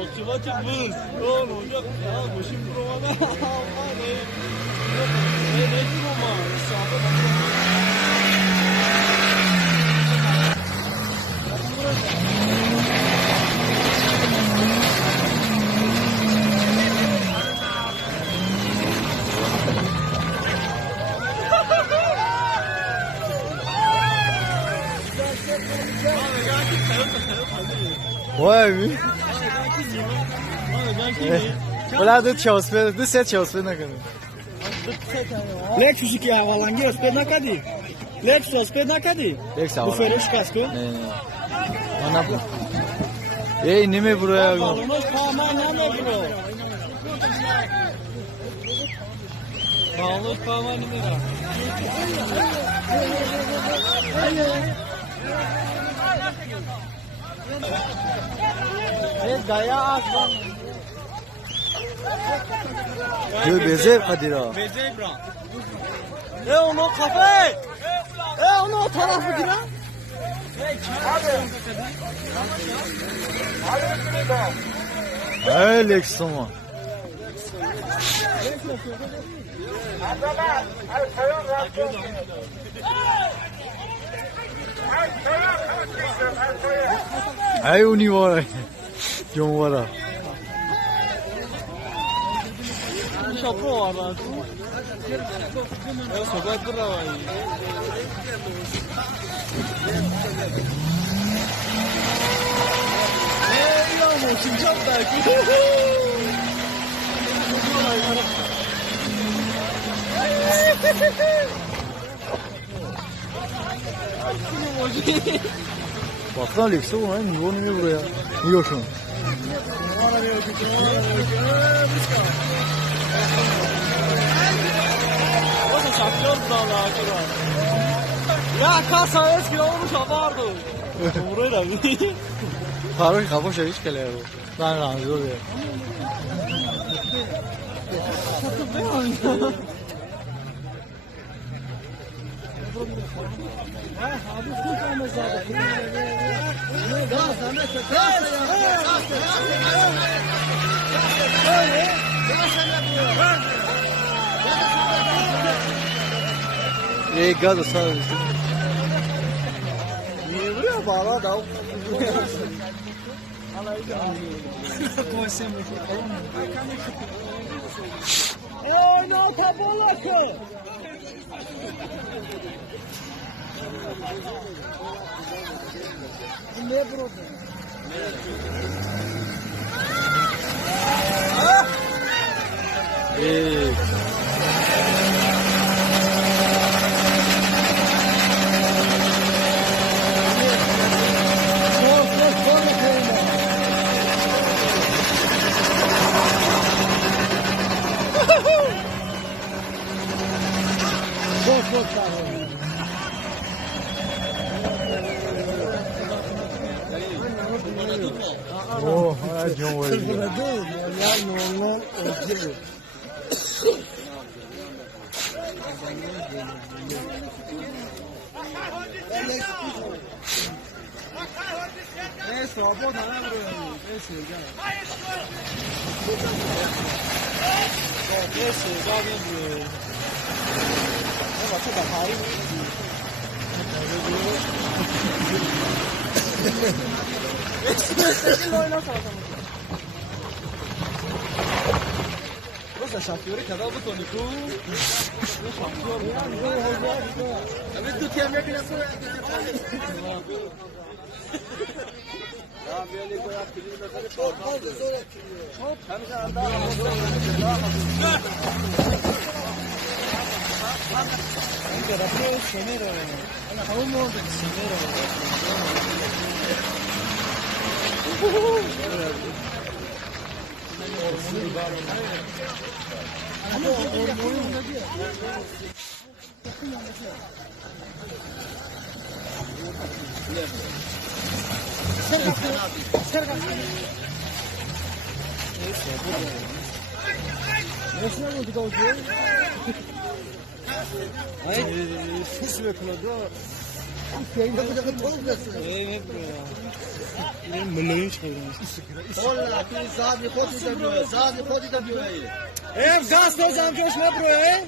Otomatik buz. Doğru olacak. Ya başım provada. Ne ama? Ой, bola do chospe, do set chospe na kana. Lexus que é valangue, os pés na cadeia. Lexus, os pés na cadeia. Lexus. Bu feroş kaskı. Ona bu. Ey ne mi buraya? Balonuz pahaman ne bro? Balonuz pahaman ne bro? Daya az var. Yo beze kadira. Beze bro. Onu kafe. Onu o tarafı giren. Ay Lexus mu? Ay uni var. John var. Şapro var lan. Ya sokak dura var. Eyvallah şimdi çok da. Baksana Lexus mu? Niye ne buraya? Niye yok şunu? Nasıl şaklıyoruz da Allah'a kadar. Ya kasa eski olmuş havardı. Burayla bir. Faruk kapı şey hiç geliyor. Ben razı oluyor. Gado sağ ol. Niye buraya bağla da? No tabolaka. Ne problem? Oh, ay John var. Cosa şampiyonu kadar bu toniku. Şampiyon yani bu olacak. Evet tu tiam yakın nasıl? Ya böyle koyar film de çok fazla zor yapıyor. Çok hem de daha Anche da più senero. Alla come modo di senero. نه برو این ملایم شدیم والله تو زادی خودی دبیوه زادی خودی دبیوه ام گاز تو زنجوش نبروه